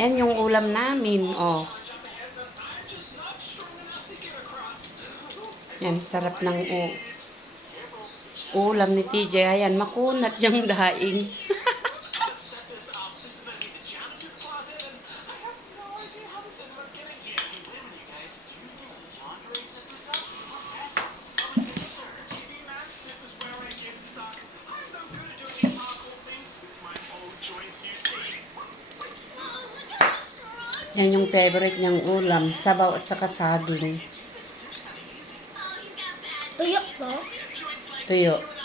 Yan yung ulam namin, oh. Yan, sarap ng ulam ni TJ. Ayan, makunat yung daing. Yan yung favorite niyang ulam, sabaw at saka saging. Tuyo po. Tuyo.